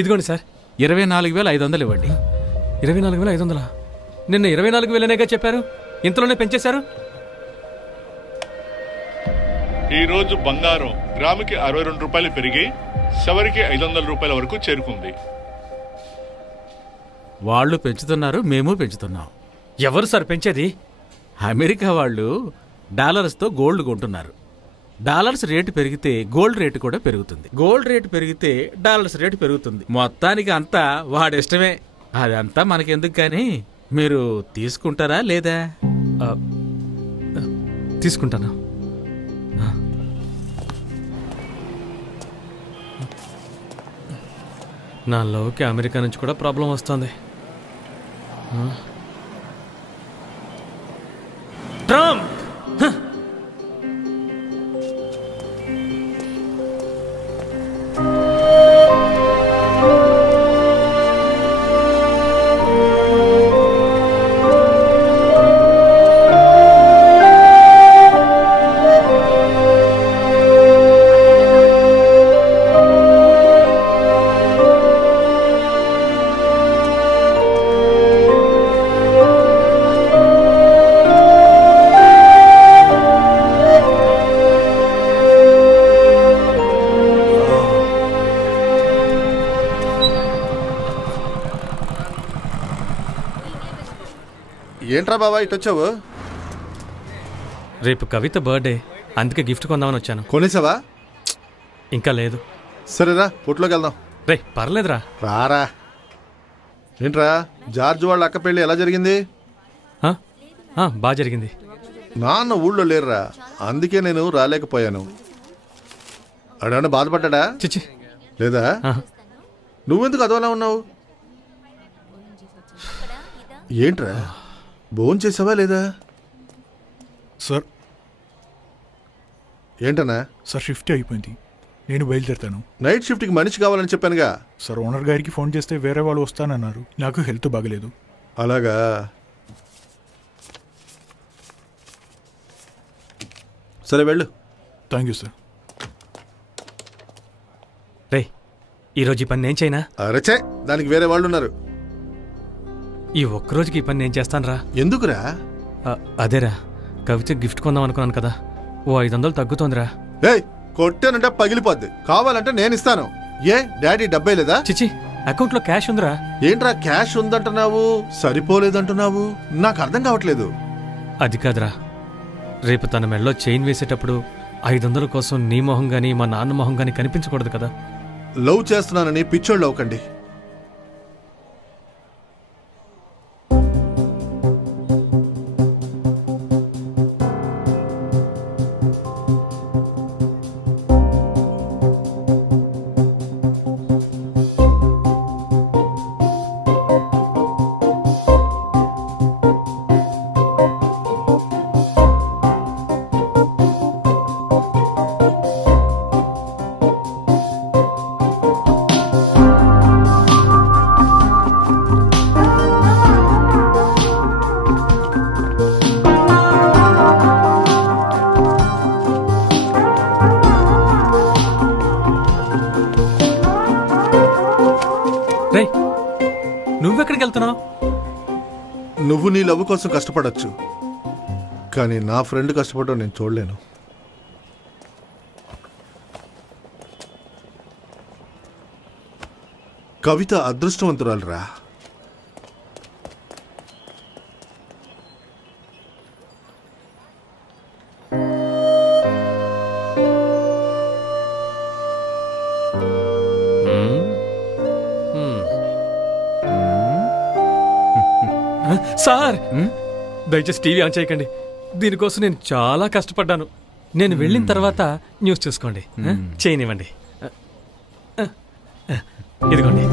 ఇదిగోండి సార్. 24,500 ఇవ్వండి. 24,500? నిన్న 24,000నేగా చెప్పారు, ఇంతలోనే పెంచేశారు. ఈరోజు బంగారం గ్రాముకి 62 రూపాయలు పెరిగి చివరికి 500 రూపాయల వరకు చేరుకుంది. వాళ్ళు పెంచుతున్నారు, మేము పెంచుతున్నాం. ఎవరు సార్ పెంచేది? అమెరికా వాళ్ళు డాలర్స్తో గోల్డ్ కొంటున్నారు. డాలర్స్ రేటు పెరిగితే గోల్డ్ రేటు కూడా పెరుగుతుంది, గోల్డ్ రేటు పెరిగితే డాలర్స్ రేటు పెరుగుతుంది. మొత్తానికి అంతా వాడిష్టమే. అదంతా మనకెందుకు కానీ మీరు తీసుకుంటారా లేదా? తీసుకుంటాను. నా లవ్కి అమెరికా నుంచి కూడా ప్రాబ్లం వస్తుంది. ట్రంప్! ఏంట్రా బాబా ఇటు వచ్చావు? రేపు కవిత బర్త్డే, అందుకే గిఫ్ట్ కొందామని వచ్చాను. కొనేసావా? ఇంకా లేదు. సరేరా పొట్లోకి వెళ్దాం. రే పర్లేదురా. రారా. ఏంట్రా జార్జ్ వాళ్ళ అక్క పెళ్ళి ఎలా జరిగింది? బాగా జరిగింది. నాన్న ఊళ్ళో లేరురా, అందుకే నేను రాలేకపోయాను. అడన్నా బాధపడ్డా? చిచ్చి లేదా? నువ్వెందుకు అదోలా ఉన్నావు? ఏంట్రా భోజనం చేసావా లేదా? సార్. ఏంటన్నా? సార్ షిఫ్ట్ అయిపోయింది, నేను బయలుదేరుతాను. నైట్ షిఫ్ట్కి మనిషి కావాలని చెప్పానుగా. సార్ ఓనర్ గారికి ఫోన్ చేస్తే వేరే వాళ్ళు వస్తానన్నారు, నాకు హెల్త్ బాగలేదు. అలాగా? సరే వెళ్ళు. Thank you sir. రే ఈరోజు ఈ పని నేను చేయనా? అరచే, దానికి వేరే వాళ్ళు ఉన్నారు. ఈ ఒక్కరోజుకి ఈ పని నేను చేస్తాను రా. ఎందుకురా? అదేరా, కవిత గిఫ్ట్ కొందాం అనుకున్నాను కదా, ఓ 500 తగ్గుతోందిరా. ఏయ్ కొట్టానంటే పగిలిపోద్ది, కావాలంటే నేను ఇస్తాను. ఏ డాడీ డబ్బే లేదా? చిచి, అకౌంట్లో క్యాష్ ఉందిరా. ఏంట్రా క్యాష్ ఉందంటున్నావు, సరిపోలేదంటున్నావు? నాకు అర్థం కావట్లేదు. అది కాదురా, రేపు తన మెడలో చైన్ వేసేటప్పుడు 500 కోసం నీ మొహం గానీ మా నాన్న మొహం గానీ కనిపించకూడదు కదా. లవ్ చేస్తున్నానని పిచ్చోళ్ళు అవ్వకండి. నువ్వెక్కడికి వెళ్తున్నావు? నువ్వు నీ లవ్ కోసం కష్టపడచ్చు, కానీ నా ఫ్రెండ్ కష్టపడడం నేను చూడలేను. కవిత అదృష్టవంతురాలురా. సార్ దయచేసి టీవీ ఆన్ చేయకండి, దీనికోసం నేను చాలా కష్టపడ్డాను. నేను వెళ్ళిన తర్వాత న్యూస్ చూసుకోండి, చేయనివ్వండి. ఇదిగోండి.